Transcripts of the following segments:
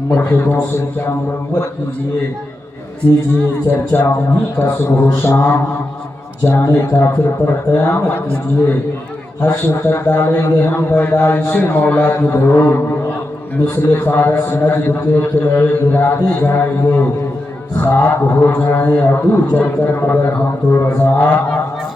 मर्तबों से क्या मुरम्मत कीजिए, कीजिए चर्चा उन्हीं का सुबह शाम, जाने काफिर पर क़यामत कीजिए। हश्र तक डालेंगे हम पैदाइश मौला की धूल, मिस्ल फारस नजद के किले गिराते जाएंगे। खाक हो जाए अदू चलकर मगर हम तो रजा,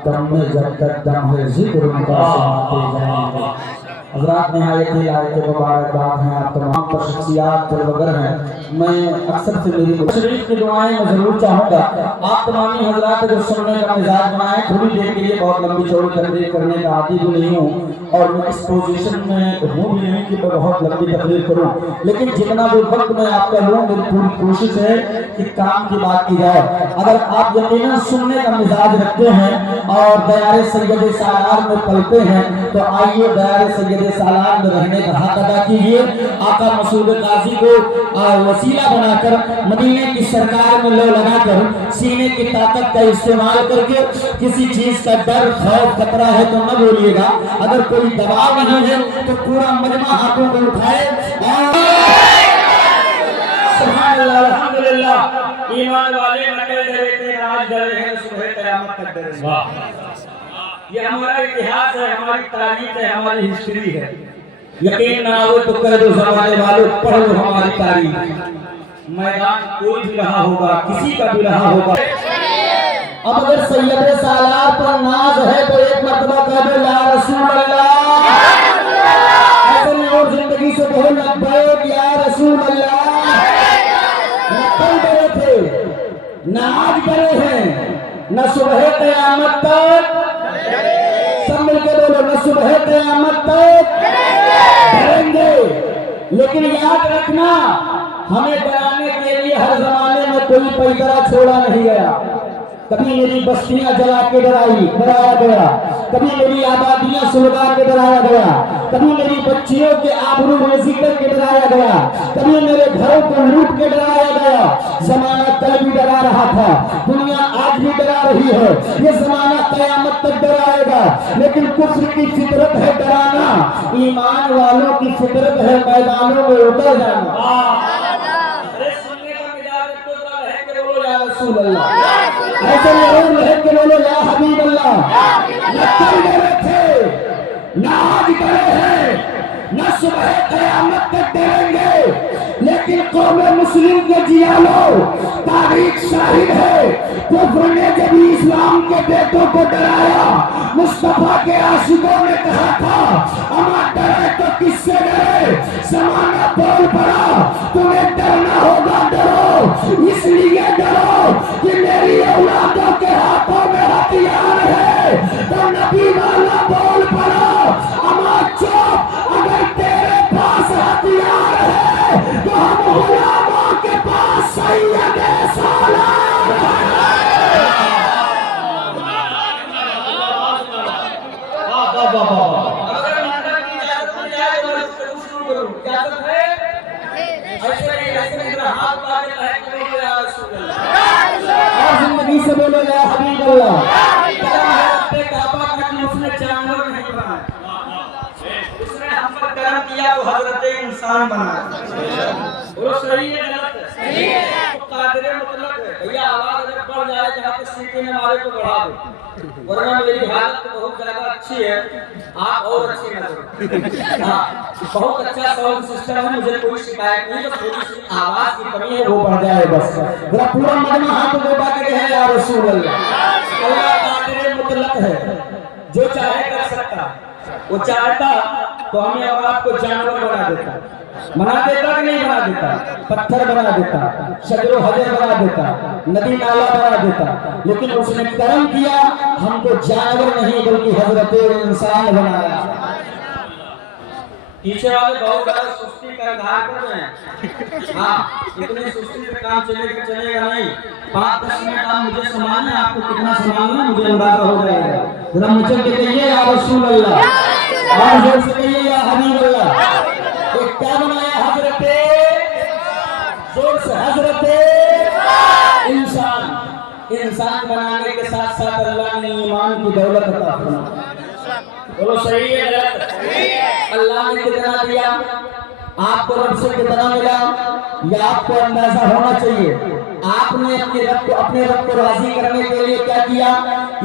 दम में जब तक दम है जिक्र उनका सुनाते जाएंगे। हज़रात नहायत ही लायक मुबारकबाद हैं आप तमाम पर, शख्सियात वगैरह हैं। मैं अक्सर से मेरी शरीफ की दुआएं मैं जरूर चाहूँगा आप तमामी हज़रात जो सुनने का मिजाज बनाए। थोड़ी देर के लिए बहुत लंबी चौड़ी तकरीर करने का आदी भी नहीं हूँ और मैं इस पोजीशन में हूँ भी नहीं कि मैं बहुत लंबी तकरीर करूँ, लेकिन जितना भी वक्त मैं आपका लूँ मेरी पूरी कोशिश है कि काम की बात की जाए। अगर आप यकीनन सुनने का मिजाज रखते हैं और दयारे सैयद सालार में पलते हैं तो आइए दयारे सैयद सालार में रहने का हक अदा कीजिए। आका मसूद काजी को वसीला बनाकर मदीने की सरकार में लो लगाकर सीने की ताकत का इस्तेमाल करके किसी चीज का डर खौफ खतरा है तो न बोलिएगा। अगर कोई दबाव नहीं है तो पूरा मजमा हाथों को उठाए। सुभान अल्लाह, अल्हम्दुलिल्लाह। ईमान वाले नकल डरे थे, आज डरे हैं, सुबह क़यामत तक डरेंगे। ये हमारा इतिहास है, हमारी तारीख है, हमारी हिस्ट्री है। यकीन ना हो तो कह दो ज़माने वालों, पढ़ लो हमारी तारीख। मैदान कोई भी रहा होगा, किसी का भी रहा होगा। अब अगर सैयद सालार पर नाज है तो एक मर्तबा कह दो या रसूल अल्लाह, ऐसे में और जिंदगी से कहो लब्बैक या रसूल अल्लाह। नकल डरे थे, ना आज डरे हैं, न सुबह क़यामत तक, सब मिलकर बोलो, न सुबह क़यामत तक डरेंगे। लेकिन याद रखना, हमें डराने के लिए हर जमाने में कोई पैदरा छोड़ा नहीं गया। कभी मेरी बस्तियां जला के डराया गया, कभी मेरी आबादियां सुलगा के डराया गया, कभी मेरी बच्चियों के आबरू रेज़ी करके डराया गया, कभी मेरे घरों को लूट के डराया गया। जमाना कल भी डरा रहा था, दुनिया आज भी डरा रही है, ये जमाना क़यामत तक डराएगा। लेकिन कुफ्र की फितरत है डराना, ईमान वालों की फितरत है मैदानों में उतर जाना। रसूल अल्लाह, ऐसे जरूर रह के बोलो या हबीब अल्लाह। न कल डरे थे, न आज डरे हैं, न सुबह क़यामत तक डरेंगे। लेकिन कौम मुस्लिम के जियालो, तारीख शाहिद है, कुफ्र ने जब इस्लाम के बेटों को डराया, मुस्तफा के आशिकों ने कहा था अमा डरे तो किससे डरे, ज़माना बोल पड़ा तुम्हें डरना होगा, डरो इसलिए डरो कि मेरी औलादों के हाथों में हथियार है। तो नबी वाला बोल पड़ा अमा चुप, अगर तेरे पास हथियार है तो हम गुलामों के पास सैयद सालार है। जिंदगी से बोलो या हबीब अल्लाह। उसने जानवर नहीं बनाया, उसने हम पर करम किया तो हजरत इंसान बनाया। वो सही है गलत है? तो कादिर मुतलक है भैया। आवाज अगर बढ़ जाए जहाँ पे सीटी में मारे तो बढ़ा दो, वरना मेरी हालत तो बहुत ज्यादा अच्छी है, आप और अच्छी ना करो। हाँ, बहुत अच्छा साउंड सिस्टम है, मुझे कोई शिकायत नहीं, बस थोड़ी सी आवाज की कमी है वो बढ़ जाए बस। मेरा पूरा मजमा हाथ उठा के कहे या रसूल अल्लाह। अल्लाह कादिर मुतलक है, जो चाहे कर सकता। वो चाहता तो हमें और आपको जानवर बना देता कि नहीं बना देता, पत्थर बना देता, शजरो हजर बना देता, नदी नाला बना देता। लेकिन उसने कर्म किया, हमको जानवर नहीं बल्कि हजरत इंसान बनाया। पीछे वाले बहुत ज्यादा सुस्ती का इजहार कर रहे हैं। हाँ, इतनी सुस्ती से काम चलेगा नहीं। 5-10 मिनट आप मुझे संभालना, आपको कितना संभालना मुझे अंदाजा हो जाएगा। जरा मुझे कहिए या रसूल अल्लाह, और जोर से कहिए या हबीब अल्लाह। क्या बनाया हजरत, जोर से हजरत इंसान। इंसान बनाने के साथ साथ अल्लाह ने ईमान की दौलत अता फरमाई। बोलो सही है गलत? अल्लाह ने कितना दिया? आपको रब से कितना मिला ये आपको अंदाजा होना चाहिए। आपने अपने रब को राजी करने के लिए क्या किया,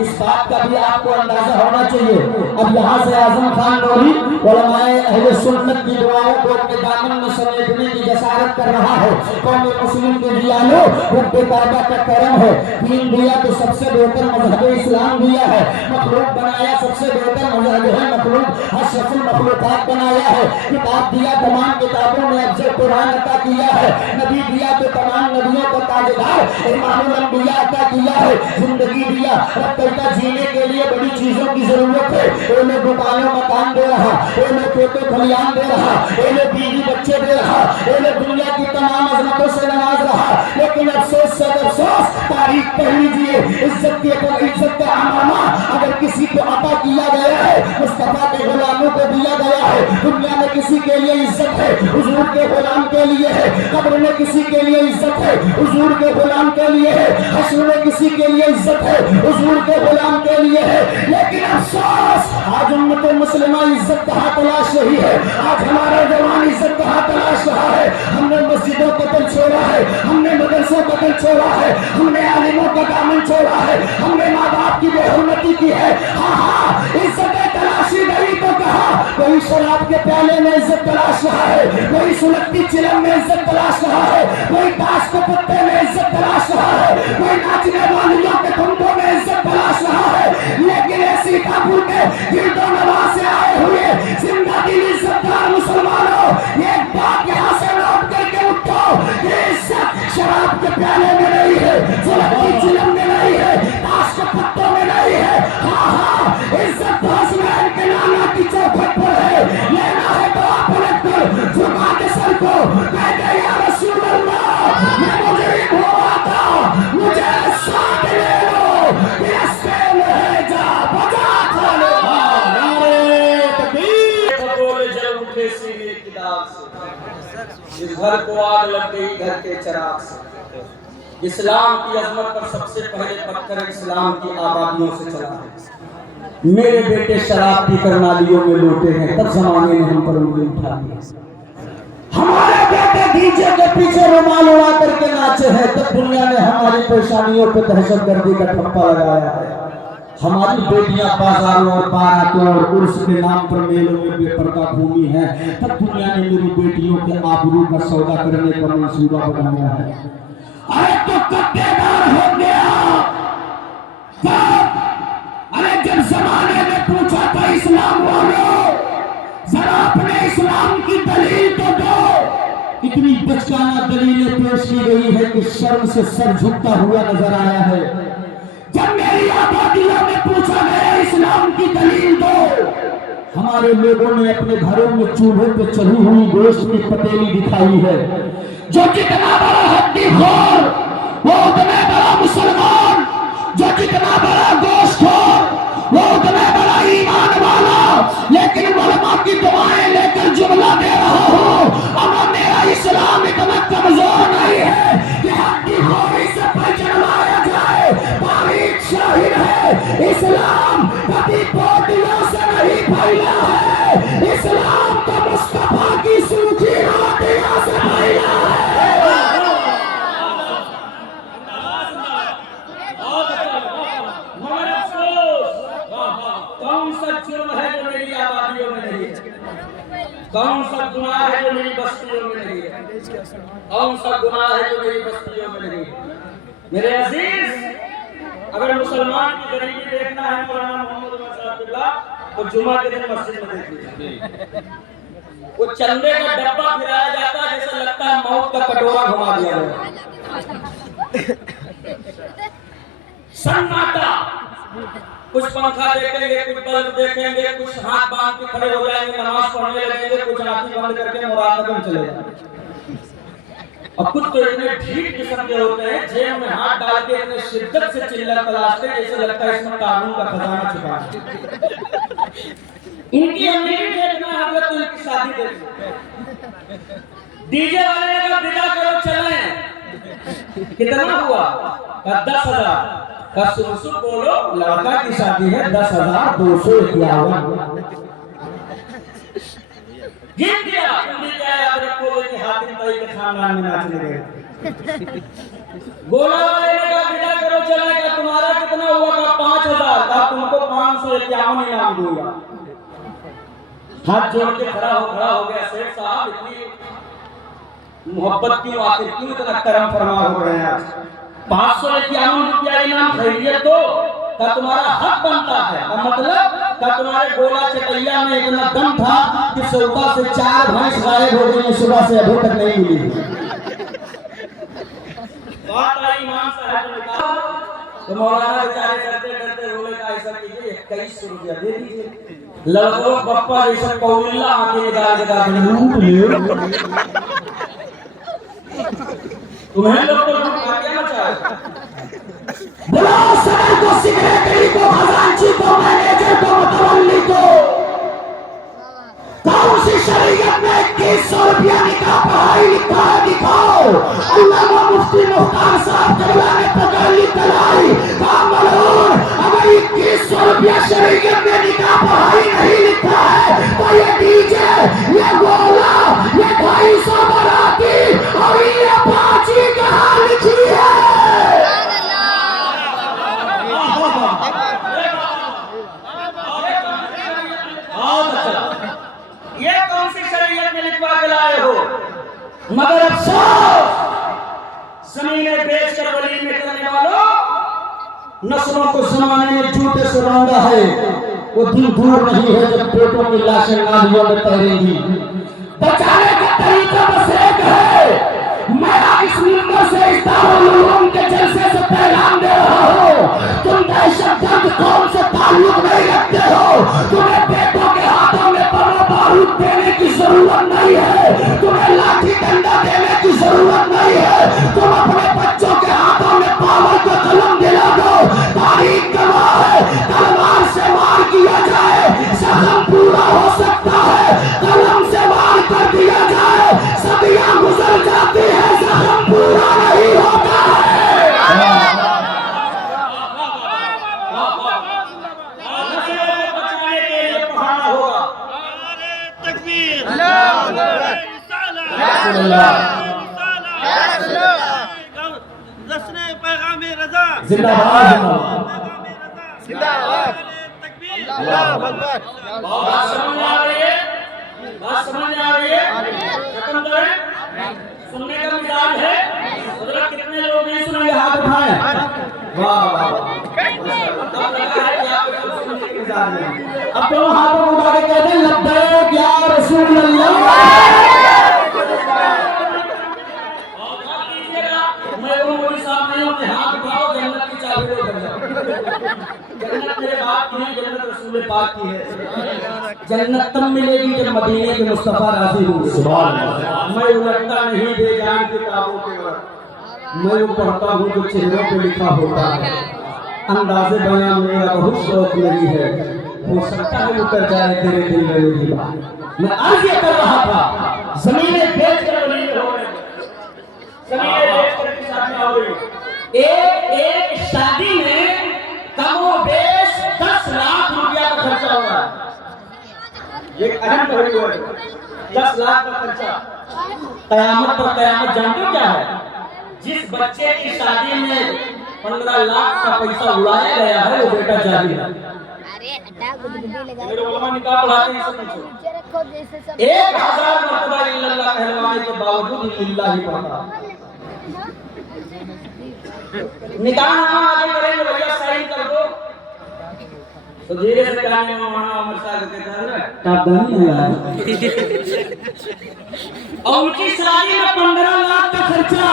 इस बात का भी आपको अंदाजा होना चाहिए। अब यहाँ से आजम खान नूरी उलमाए अहले सुन्नत की दुआओं को अपने दामन में समेटने की जसारत कर रहा है। कौम मुस्लिम के दियालो रब काबा का करम है। दीन दिया तो सबसे बेहतर मजहब इस्लाम दिया है। मखलूक बनाया सबसे बेहतर मजहब है मखलूक अशरफुल मखलूकात बनाया है। किताब दिया तमाम किताबों में अफजल कुरान अता किया है। नबी दिया तो तमाम नबियों का ताजदार इमामुल अंबिया अता किया है। जिंदगी दिया रब कहता जीने के लिए बड़ी चीजों की जरूरत है। इन्हें दुकानों मकान दे रहा, इन्हें खेतों खलियान दे रहा, इन्हें बीवी बच्चे दे रहा, इन्हें दुनिया की तमाम अजमतों से नवाज रहा। लेकिन अफसोस से अफसोस तारीख पढ़ लीजिए, इज्जत का अमामा अगर किसी को अता किया गया है मुस्तफा के गुलामों को दिया गया है। दुनिया में किसी के लिए इज्जत है हुजूर के गुलाम के लिए है। कब्र में किसी के लिए इज्जत है हुजूर के गुलाम के लिए है। हश्र में किसी के लिए इज्जत है हुजूर के गुलाम के लिए है। लेकिन अफसोस आज उम्मत मुस्लिमा इज्जत कहाँ तलाश रही है। आज हमारा जवान इज्जत कहाँ तलाश रहा है। हमने मस्जिदों का दिल छोड़ा है, हमने मदरसों का दिल छोड़ा है, हमने आलिमों का दामन छोड़ा है, हमने माँ बाप की बेहुरमती की है। हाँ इज्जत तलाशी नहीं तो कहा कोई शराब के प्याले में इज्जत तलाश रहा है, कोई सुलगती चिलम में इज्जत तलाश रहा है, कोई ताश के पत्ते में इज्जत तलाश रहा है, कोई नाचने वालियों के धुंधों में इज्जत तलाश रहा है। लेकिन ऐसी काबुल के गिरदो नवाज से आए हुए जिंदा दिल इज्जतदार मुसलमानों एक बात यहाँ से लौट करके उठो। ये इज्जत शराब के प्याले में नहीं है, सुलगती चिलम में नहीं है, ताश के पत्तों में नहीं है। हाँ इज्जत हसनैन के नाना की चौखट पर है। लेना है तो आप पलट कर झुका के सर को कहते या रसूल अल्लाह मैं मुजरिम हुआ था मुझे साथ ले लो रास्ते में जा बजा खाने नारे तकबीर बोले जल उठे सीने की दाग से इस घर को आग लग गई घर के चिराग से। इस्लाम की अजमत पर सबसे पहले पत्थर इस्लाम की आबादियों से चला है। मेरे बेटे शराब पीकर नालियों में लौटे हैं तब जमाने ने हम पर उंगली उठा दी। हमारे बेटे डीजे के पीछे रुमाल उड़ा करके नाचे हैं तब दुनिया ने हमारी परेशानियों पर दहशतगर्दी का ठप्पा लगाया है। हमारी बेटियां बाजारों और बारातों और उर्स के नाम पर मेलों में बेपर्दा घूमी हैं तब दुनिया ने मेरी बेटियों के आबरू का सौदा करने का मंसूबा बनाया है। अरे तो कत्तेदार हो गया कब? अरे जब जमाने में पूछा था इस्लाम वालों जरा अपने इस्लाम की दलील तो दो। इतनी बचकाना दलीलें पेश की गई है कि शर्म से सर झुकता हुआ नजर आया है। जब मेरी आबादियों में पूछा गया इस्लाम की दलील दो, हमारे लोगों ने अपने घरों में चूल्हे पे चढ़ी हुई गोश्त की पतेली दिखाई है। जो जितना बड़ा हड्डीखोर वो उतना बड़ा मुसलमान, जो जितना बड़ा गोश्तखोर वो उतना बड़ा ईमान वाला। लेकिन उलमा की दुआएं लेकर जुमला दे रहा हूँ अब मेरा इस्लाम इतना कमजोर नहीं है कि हड्डीखोरी से पहचाना जाए। बारीक शाहिर है इस्लाम कभी पोटियों से नहीं फैला है। इस्लाम तो मुस्तफा की सूखी रोटियों से फैला है। कौन सा जुर्म है जो मेरी आबादियों में नहीं है? कौन सा गुनाह है जो मेरी बस्तियों में नहीं है? कौन सा गुनाह है जो मेरी बस्तियों में नहीं है? मेरे अजीज अगर मुसलमान की गरीबी देखना है मौलाना मोहम्मद मसादुल्लाह तो जुमा के दिन मस्जिद में देख लीजिए। वो चंदे का डब्बा फिराया जाता है जैसा लगता है मौत का कटोरा घुमा दिया गया। सन्नाटा, कुछ पंखा देखेंगे, कुछ बल्ब देखेंगे, कुछ हाथ बांध के खड़े हो जाएंगे, नमाज पढ़ने लगेंगे, कुछ आंखें बंद करके मुराकाबे में चले जाएंगे। और कुछ तो इतने ढीठ किस्म के होते हैं जेब में हाथ डाल के इतने शिद्दत से चिल्ला तलाशते जैसे लगता है इसमें कानून का खजाना छुपा है। इनकी अमीरी देखना है तो इनकी शादी देखना। डीजे वाले ने कहा विदा करो चलें। कितना हुआ? 10,000। का सुन बोलो लड़का की शादी है 10,251। जीत गया। तुम भी क्या याद रखोगे कि हातिम ताई के खानदान में नाचने गए। गोला वाले ने कहा विदा करो, चला गया। तुम्हारा कितना हुआ? का 5000 का। तुमको 551 इनाम दूंगा। हाथ जोड़ के खड़ा हो गया। सेठ साहब इतनी मोहब्बत क्यों, आखिर क्यों इतना करम फरमा हो रहे हैं आज? 551 रुपया इनाम खैरियत दो का तुम्हारा हक बनता है। का मतलब का तुम्हारे गोला चटैया में इतना दम था कि सुबह से 4 भैंस गायब हो गई, सुबह से अभी तक नहीं मिली। बात आई इमाम साहब ने कहा तो मौलाना बेचारे डरते बोले का ऐसा कीजिए 2100 रुपया दे दीजिए। लड़कों पप्पा जैसा कौलिल्ला आके निकाल के लूट लियो। तुम्हें लोग तो लूट क्या मचाए? बुला सदर को, सेक्रेटरी को, खजांची को, मैनेजर को, मुतवल्ली को। कौन सी शरीयत में 2100 रुपया निकाह पढ़ाई लिखा है? दिखाओ। अल्लामा मुफ्ती मुख्तार साहब कबला ने पकड़ ली तलाई। अगर 2100 रुपया शरीयत में निकाह पढ़ाई नहीं लिखा है तो ये डीजे, ये गोला, ये 250 बराती और ये अपाची कहाँ लिखी है? ये कौन सी शरीयत में लिखवा के लाए हो? मगर अफसोस, जमीनें बेचकर वली में करने वालों, नस्लों को जमाने में जूते से रौंदा है। वो दिन दूर नहीं है जब पेटों की लाशें नालियों में तैरेंगी। बचाने का तरीका बस एक है। मैं इस मिंबर से इस दारुल उलूम के जलसे से पैगाम दे रहा हूँ। तुम दहशतगर्द कौम से ताल्लुक नहीं रखते हो। तुम्हें बेटों के हाथों में बम बारूद देने की जरूरत नहीं है। तुम्हें लाठी डंडा देने की जरूरत नहीं है। तुम अपने बच्चों के हाथों में पावर का कलम दिला दो। तारीख गवाह है, तलवार से वार किया जाए जख्म पूरा हो सकता है, कलम से वार कर दिया जाए सदियां गुजर जाती है, जख्म पूरा नहीं होता है। बचाने के लिए पढ़ाना होगा। तकबीर, पैगाम रज़ा जिंदाबाद, जिंदाबाद। अल्लाहु अकबर। बात समझ आ रही है? बात समझ आ रही है? खत्म करें? सुनने का मिजाज है? कितने लोग नहीं सुनेंगे? हाथ उठाएं। वाह वाह। अब दोनों हाथों को उठा के कहते हैं लब्बैक या रसूल अल्लाह। मैं वो मोदी साहब नहीं हूं कि हाथ उठाओ जन्नत की चाबी दो कर जाओ। जन्नत मेरे बाप की नहीं, जन्नत रसूल पाक की है। जन्नत तब मिलेगी जब मदीने के मुस्तफा राजी होंगे। सुभान अल्लाह। मैं उलटता नहीं बेजान किताबों के वक्त, मैं वो पढ़ता हूँ जो चेहरों पे लिखा होता है। अंदाज़े बयां मेरा बहुत शौक नहीं है, हो सकता है उतर जाए तेरे दिल में मेरी बात। मैं आज ये कर रहा था, जमीनें बेच कर वली हो गए, जमीनें बेच कर की शादी हो गई। एक शादी में कमो बेश 10 लाख रुपया का खर्चा हो रहा है। एक अहम पहलू है, 10 लाख का खर्चा। कयामत पर कयामत जानते हो क्या है? जिस बच्चे की शादी में 15 लाख का पैसा उड़ाया गया है वो बेटा जाहिल है। मेरे उलमा निकाह पढ़ाते हैं, समझो 1000 मरतबा इल्लल्लाह कहलवाने के बावजूद इल्लल्लाह ही पढ़ता। निकाह नामा आगे करेंगे, भैया साइन कर दो तो धीरे से कराने में माना अमर साहब कहता है काबदानी नहीं आया। और उनकी शादी में 15 लाख का खर्चा,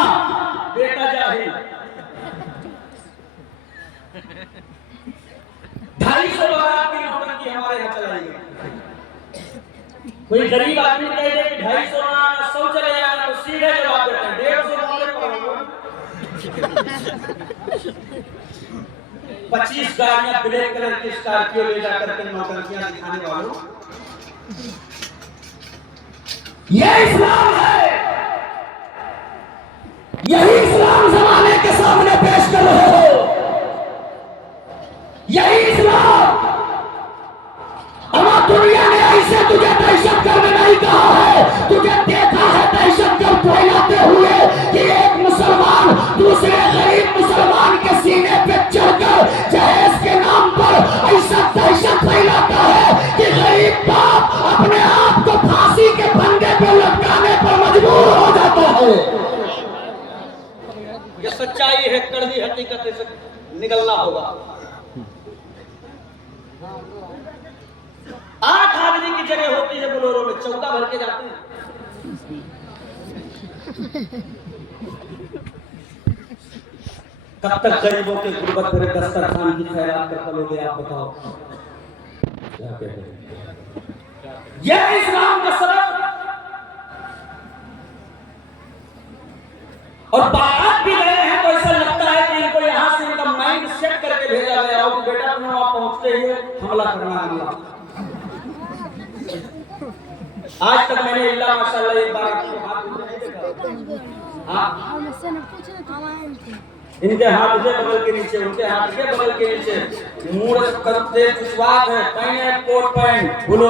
बेटा जाहिल। 250 बारात की नौटंकी हमारे यहाँ चलाई गई। कोई गरीब आदमी कह दे कि 250 ना 100 चले जाना तो सीधे जवाब देते हैं 150 बोले पड़ेगा। 25 गाड़ियां ब्लैक कलर की स्कॉर्पियो ले जाकर के नौटंकियां दिखाने वालों, ये इस्लाम है। यही इस्लाम जमाने के सामने पेश कर रहे हो। यही इस्लाम। अगर दुनिया ने ऐसे तुझे दहशत गर्द नहीं कहा है। निकलना होगा। 8 आदमी की जगह होती है बोलेरो में, 14 भर के जाते हैं। कब तक गरीबों के गुर्बत मेरे दस्तरखान की खैरात कर पलोगे आप बताओ? क्या कहते हैं? यह इस्लाम का सबक। और बारात भी गए हैं तो ऐसा लगता है कि इनको यहां से इनका माइंड सेट करके भेजा गया हो कि बेटा तुम्हें वहां पहुंचते ही हमला करना है। आज तक मैंने इल्ला माशाल्लाह एक बार आपको हाथ नहीं देखा। हाँ, इनके हाथ के बगल के नीचे, उनके हाथ के बगल के नीचे मुंह करते है, पहने कोट पैंट।